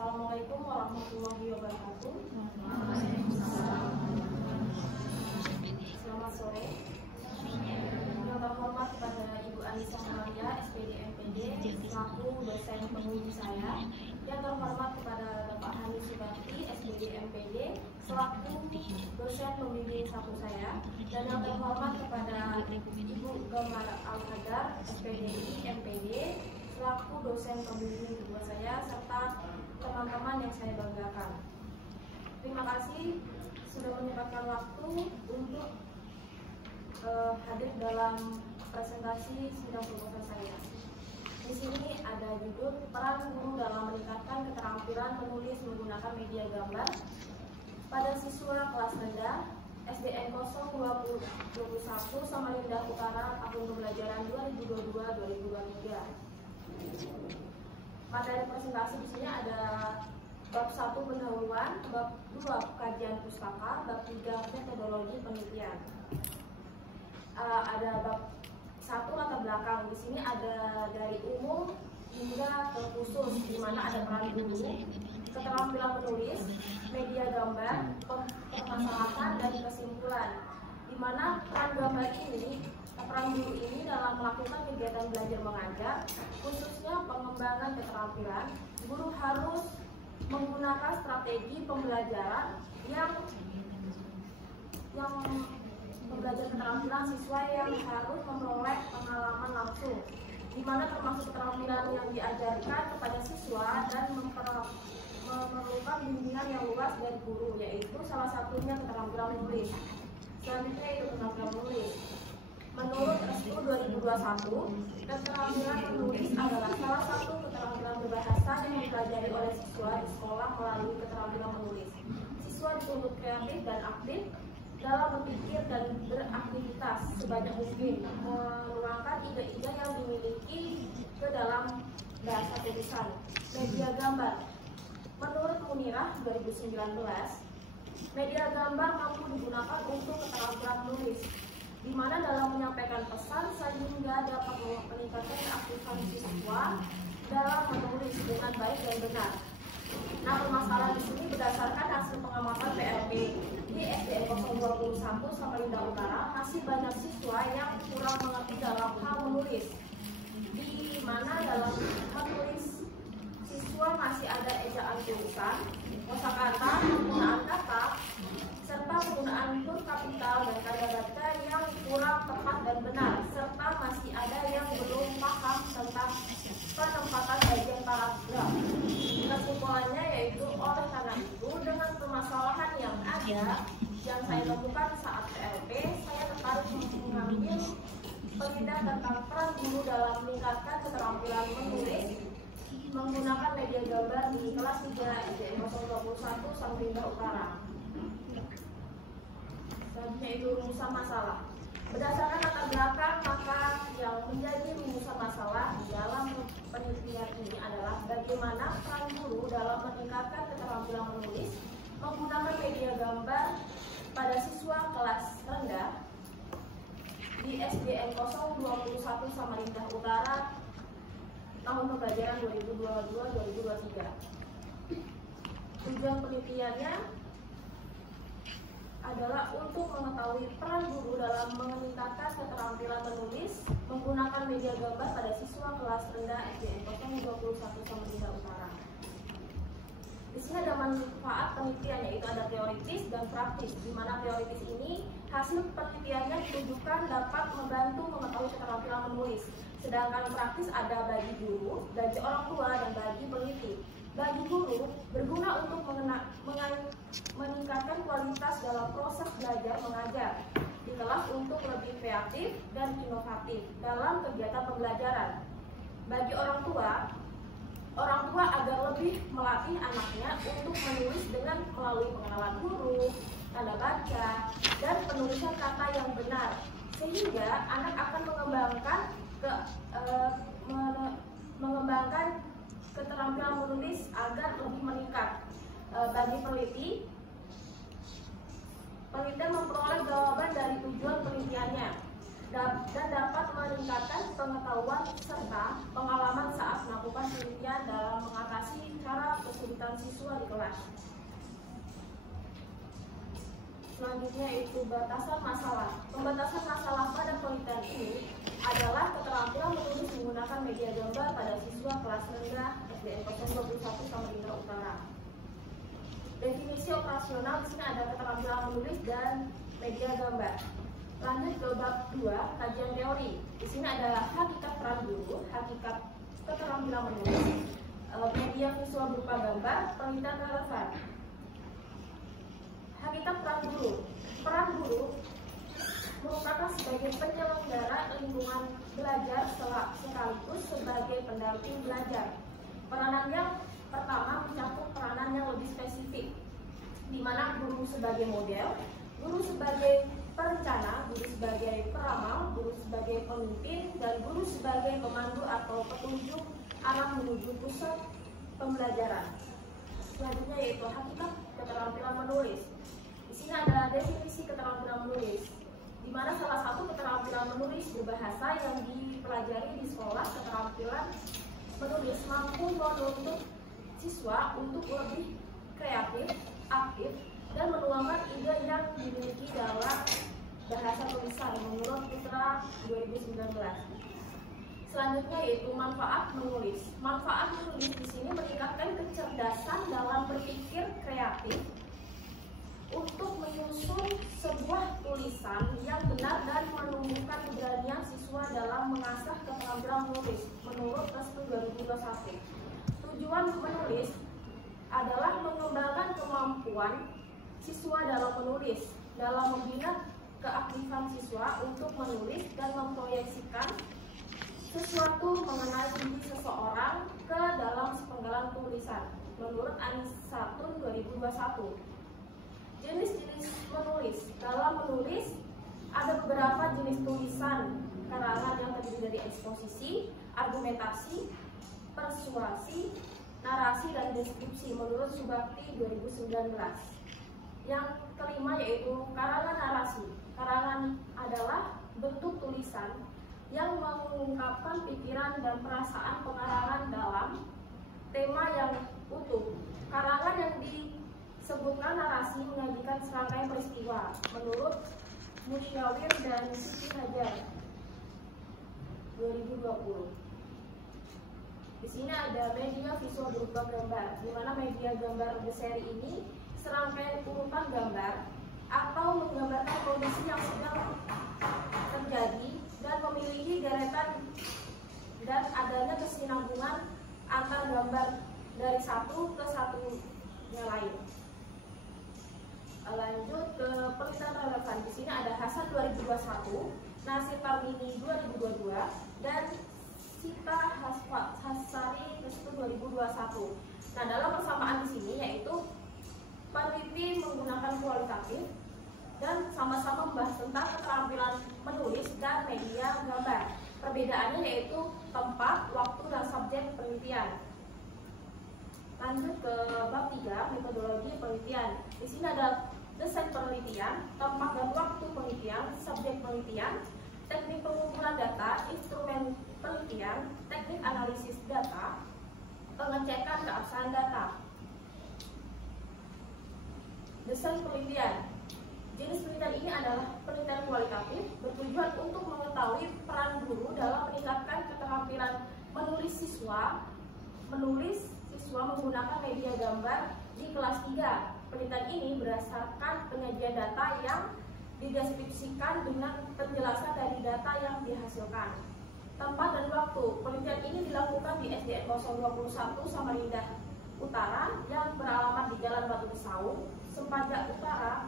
Assalamualaikum warahmatullahi wabarakatuh. Selamat sore. Yang terhormat kepada Ibu Anissa Amalia, SPD MPD, selaku dosen pembimbing saya. Yang terhormat kepada Bapak Hanif Subakti, SPD MPD, selaku dosen pembimbing satu saya. Dan yang terhormat kepada Ibu Gemar Al-Hadar, SPDI MPD, selaku dosen pembimbing kedua saya, serta teman-teman yang saya banggakan. Terima kasih sudah menyempatkan waktu untuk hadir dalam presentasi sidang proposal saya. Di sini ada judul peran guru dalam meningkatkan keterampilan menulis menggunakan media gambar pada siswa kelas rendah SDN 021 Samarinda Utara tahun pembelajaran 2022-2023. Materi presentasi di sini ada bab 1 pendahuluan, bab 2 kajian pustaka, bab 3 metodologi penelitian. Ada bab 1 latar belakang. Di sini ada dari umum hingga ke khusus, di mana ada peran guru, keterampilan menulis, media gambar, permasalahan dan kesimpulan. Di mana peran guru ini dalam melakukan kegiatan belajar mengajar, khususnya pengembangan keterampilan, guru harus menggunakan strategi pembelajaran yang belajar keterampilan siswa yang harus memperoleh pengalaman langsung, di mana termasuk keterampilan yang diajarkan kepada siswa dan memerlukan bimbingan yang luas dari guru, yaitu salah satunya keterampilan menulis. Selanjutnya itu keterampilan menulis. Menurut SPU 2021, keterampilan menulis adalah salah satu keterampilan berbahasa yang dipelajari oleh siswa di sekolah melalui keterampilan menulis. Siswa dituntut kreatif dan aktif dalam berpikir dan beraktivitas sebanyak mungkin, menuangkan ide-ide yang dimiliki ke dalam bahasa tulisan. Media gambar. Menurut Munirah 2019, media gambar mampu digunakan untuk keterampilan menulis, di mana dalam menyampaikan pesan sehingga dapat meningkatkan keaktifan siswa dalam menulis dengan baik dan benar. Nah, permasalahan di sini berdasarkan hasil pengamatan PLP di SDN 021 Samarinda Utara, masih banyak siswa yang kurang mengerti dalam hal menulis, di mana dalam menulis siswa masih ada ejaan tulisan, kosakata, penggunaan kata, serta penggunaan huruf kapital dan tanda baca yang kurang tepat dan benar, serta masih ada yang belum paham tentang penempatan bagian paragraf. Kesimpulannya yaitu oleh karena itu, dengan permasalahan yang ada yang saya temukan saat PLP, saya tertarik mengambil penelitian tentang peran guru dalam meningkatkan keterampilan menulis menggunakan media gambar di kelas 3 SDN 021 Samarinda Utara. Selanjutnya itu rumusan masalah. Berdasarkan latar belakang, maka yang menjadi rumusan masalah di dalam penelitian ini adalah bagaimana peran guru dalam meningkatkan keterampilan menulis menggunakan media gambar pada siswa kelas rendah di SDN 021 Samarinda Utara tahun pembelajaran 2022-2023. Tujuan penelitiannya adalah untuk mengetahui peran guru dalam meningkatkan keterampilan menulis menggunakan media gambar pada siswa kelas rendah SDN 021 Samarinda Utara. Di sini ada manfaat penelitian, yaitu ada teoritis dan praktis, di mana teoritis ini hasil penelitiannya ditunjukkan dapat membantu mengetahui keterampilan menulis. Sedangkan praktis ada bagi guru, bagi orang tua, dan bagi peneliti. Bagi guru, berguna untuk meningkatkan kualitas dalam proses belajar mengajar di kelas untuk lebih kreatif dan inovatif dalam kegiatan pembelajaran. Bagi orang tua agar lebih melatih anaknya untuk menulis dengan melalui pengenalan huruf, tanda baca, dan penulisan kata yang benar, sehingga anak akan mengembangkan keterampilan menulis agar lebih meningkat. Bagi penelitian memperoleh jawaban dari tujuan penelitiannya dan dapat meningkatkan pengetahuan serta pengalaman saat melakukan penelitian dalam mengatasi cara kesulitan kesulitan siswa di kelas. Selanjutnya itu batasan masalah. Pembatasan masalah pada penelitian ini adalah keterampilan menulis menggunakan media gambar pada siswa kelas rendah SDN 021 Samarinda Utara. Definisi operasional di sini ada keterampilan menulis dan media gambar. Lanjut ke bab 2, kajian teori. Di sini ada hakikat peran guru, hakikat keterampilan menulis, media visual berupa gambar, penelitian relevan. Hakikat peran guru. Peran guru merupakan sebagai penyelenggara lingkungan belajar sekaligus sebagai pendamping belajar. Peranan yang pertama mencakup peranan yang lebih spesifik, di mana guru sebagai model, guru sebagai perencana, guru sebagai peramal, guru sebagai pemimpin, dan guru sebagai pemandu atau petunjuk arah menuju pusat pembelajaran. Selanjutnya yaitu hakikat keterampilan menulis. Di sini ada definisi keterampilan menulis, di mana salah satu keterampilan menulis berbahasa yang dipelajari di sekolah. Keterampilan menulis mampu menuntut siswa untuk lebih kreatif, aktif, dan menuangkan ide yang dimiliki dalam bahasa tulisan menurut Putra 2019. Selanjutnya yaitu manfaat menulis. Manfaat menulis di sini meningkatkan kecerdasan dalam berpikir kreatif untuk menyusun sebuah tulisan yang benar dan menumbuhkan keberanian siswa dalam mengasah keterampilan menulis menurut Testu 2021. Tujuan menulis adalah mengembangkan kemampuan siswa dalam menulis, dalam membina keaktifan siswa untuk menulis dan memproyeksikan sesuatu mengenai diri seseorang ke dalam sepenggalan tulisan menurut Anisatun 2021. Jenis-jenis menulis. Dalam menulis ada beberapa jenis tulisan karangan yang terdiri dari eksposisi, argumentasi, persuasi, narasi, dan deskripsi menurut Subakti 2019. Yang kelima yaitu karangan narasi. Karangan adalah bentuk tulisan yang mengungkapkan pikiran dan perasaan pengarangan dalam tema yang utuh. Karangan yang disebutkan narasi menyajikan serangkaian peristiwa menurut Musyawir dan Siti Hajar 2020. Di sini ada media visual berupa gambar, di mana media gambar berseri ini serangkaian urutan gambar atau menggambarkan kondisi yang sedang terjadi dan memiliki deretan dan adanya kesinambungan antar gambar dari satu ke satunya lain. Lanjut ke penelitian relevan. Di sini ada Hasan 2021, Nasir Parmini 2022, dan Sita Hasari Testu 2021. Nah, dalam persamaan di sini yaitu peneliti menggunakan kualitatif dan sama-sama membahas tentang keterampilan menulis dan media gambar. Perbedaannya yaitu tempat, waktu, dan subjek penelitian. Lanjut ke bab 3, metodologi penelitian. Di sini ada desain penelitian, tempat dan waktu penelitian, subjek penelitian, teknik pengumpulan data, instrumen penelitian, teknik analisis data, pengecekan keabsahan data. Desain penelitian. Jenis penelitian ini adalah penelitian kualitatif, bertujuan untuk mengetahui peran guru dalam meningkatkan keterampilan menulis siswa menggunakan media gambar di kelas 3. Penelitian ini berdasarkan penyajian data yang dideskripsikan dengan penjelasan dari data yang dihasilkan. Tempat dan waktu. Penelitian ini dilakukan di SDN 021 Samarinda Utara yang beralamat di Jalan Batu Besaung, Sempajak Utara,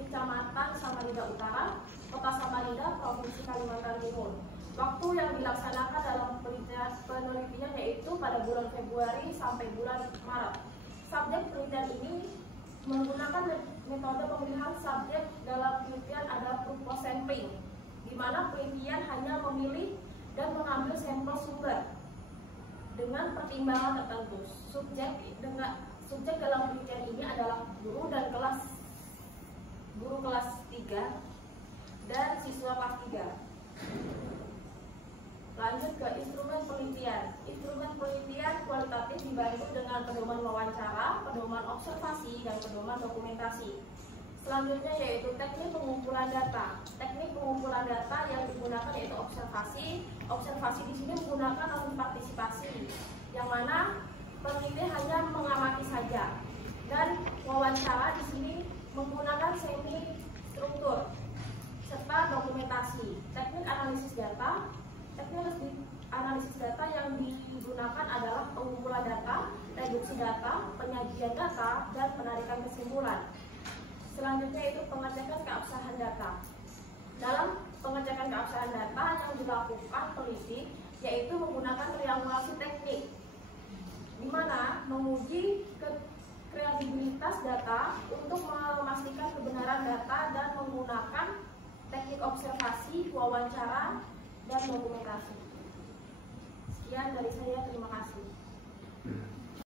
Kecamatan Samarinda Utara, Kota Samarinda, Provinsi Kalimantan Timur. Waktu yang dilaksanakan dalam penelitian yaitu pada bulan Februari sampai bulan Maret. Subjek penelitian ini menggunakan metode pemilihan subjek dalam penelitian ada purpose sampling, di mana penelitian hanya memilih dan mengambil sampel sumber dengan pertimbangan tertentu. Subjek dalam penelitian ini adalah guru kelas 3 dan siswa kelas 3. Lanjut ke instrumen penelitian. Instrumen penelitian kualitatif dibantu dengan pedoman wawancara, pedoman observasi, dan pedoman dokumentasi. Selanjutnya yaitu teknik pengumpulan data. Teknik pengumpulan data yang digunakan yaitu observasi. Observasi di sini menggunakan alat partisipasi, yang mana peneliti hanya mengamati saja. Dan wawancara di sini menggunakan semi struktur serta dokumentasi. Teknik analisis data. Teknik analisis data yang digunakan adalah pengumpulan data, reduksi data, penyajian data, dan penarikan kesimpulan. Selanjutnya itu pengecekan keabsahan data. Dalam pengecekan keabsahan data yang dilakukan peneliti yaitu menggunakan triangulasi teknik, di mana menguji kredibilitas data untuk memastikan kebenaran data dan menggunakan teknik observasi, wawancara, dan dokumentasi. Sekian dari saya, terima kasih.